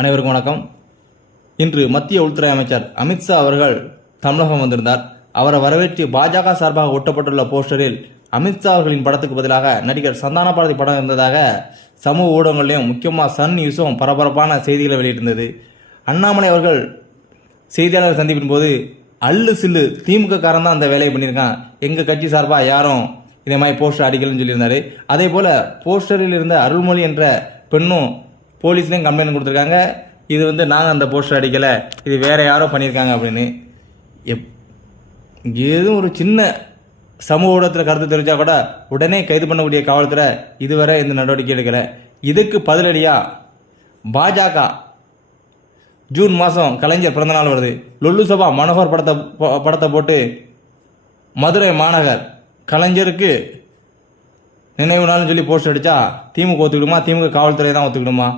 அனைவருக்கும் வணக்கம். இன்று மத்திய உள்துறை அமைச்சர் அமித்ஷா அவர்கள் தமிழகம் வந்திருந்தார். அவரை வரவேற்று பாஜக சார்பாக ஒட்டப்பட்டுள்ள போஸ்டரில் அமித்ஷா அவர்களின் படத்துக்கு பதிலாக நடிகர் சந்தான பாரதி படம் இருந்ததாக சமூக ஊடகங்களிலும் முக்கியமாக சன் நியூஸும் பரபரப்பான செய்திகளை வெளியிட்டிருந்தது. அண்ணாமலை அவர்கள் செய்தியாளர் சந்திப்பின் போது அல்லு சில்லு திமுக காரன் தான் அந்த வேலையை பண்ணியிருக்கான், எங்கள் கட்சி சார்பாக யாரும் இதே மாதிரி போஸ்டர் அடிக்கலன்னு சொல்லியிருந்தாரு. அதே போல் போஸ்டரில் இருந்த அருள்மொழி என்ற பெண்ணும் போலீஸ்லேயும் கம்ப்ளைண்ட் கொடுத்துருக்காங்க. இது நாங்கள் அந்த போஸ்டர் அடிக்கலை, இது வேறு யாரோ பண்ணியிருக்காங்க அப்படின்னு. ஏதும் ஒரு சின்ன சமூக ஊடகத்தில் கருத்து தெரிவித்தா கூட உடனே கைது பண்ணக்கூடிய காவல்துறை இதுவரை இந்த நடவடிக்கை எடுக்கலை. இதுக்கு பதிலடியாக பாஜக ஜூன் மாதம் கலைஞர் பிறந்தநாள் வருது, லொல்லு சபா மனோகர் படத்தை போட்டு மதுரை மாநகர் கலைஞருக்கு நினைவு நாள்னு சொல்லி போஸ்டர் அடித்தா திமுக ஒத்துக்கிடுமா, திமுக காவல்துறை தான் ஒத்துக்கிடுமா?